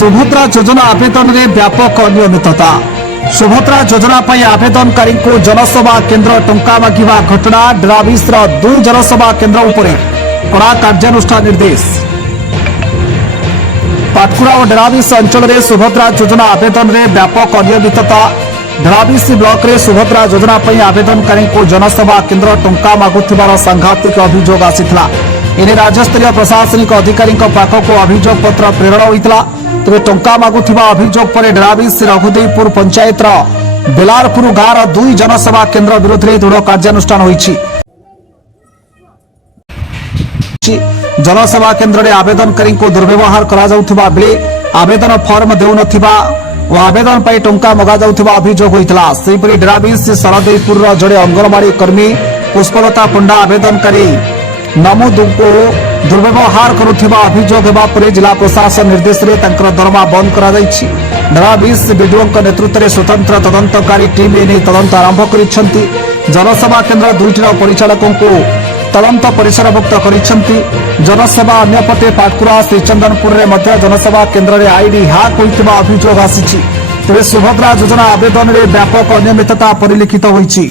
सुभद्रा योजना आवेदन में व्यापक अनियमितता। सुभद्रा योजना पर आवेदनकारी को जनसेवा केन्द्र टंका मागिबा घटना डराविसर 2 जनसेवा केन्द्र उपरे कड़ा कार्यानुष्ठान निर्देश। पाटकुरा और डराविस अंचल में सुभद्रा योजना आवेदन में व्यापक अनियमितता। डराविस ब्लॉक रे सुभद्रा योजना पर आवेदनकारी को जनसेवा केन्द्र टंका मागुथिबार सांघातिक अभियोग आसिथिला। एने राज्यस्तरीय प्रशासनिक अधिकारी पाखक अभियोग पत्र प्रेरण होता। तेरे टंका मागुथिबा अभियोग पर डराविस रघुदेवपुर पंचायत बेलारपुर गाँव 2 जनसेवा केन्द्र विरोध में दृढ़ कार्यानुष्ठान होईछि। जनसेवा केन्द्र में आवेदनकारी को दुर्व्यवहार करा जाउथिबा बेले आवेदन फॉर्म देउनथिबा और आवेदन पर टंका मगा जाउथिबा अभियोग होइतला। सेहिपरि डराविस सरदेवपुर जड़े अंगनवाड़ी कर्मी पुष्पलता पंडा आवेदनकारी नमोद को दुर्व्यवहार करुथिबा अभियोग हेबा परे जिला प्रशासन निर्देश रे तंकर दरमा बंद करा जायछि। डराविस बीडीओ नेतृत्व में स्वतंत्र तदंतकारी टीम एने तदंत आरंभ करिसेंति। जनसेवा केन्द्र 2टी परिचालकों को तदंत परिसरभुक्त करिसेंति। जनसेवा अन्यपटे पाटकुरा श्रीचंदनपुर रे मध्य जनसेवा केन्द्र रे आईडी हैक होइतिबा अभियोग आसिछि। तेबे सुभद्रा योजना आवेदन रे व्यापक अनियमितता परिलक्षित होइछि।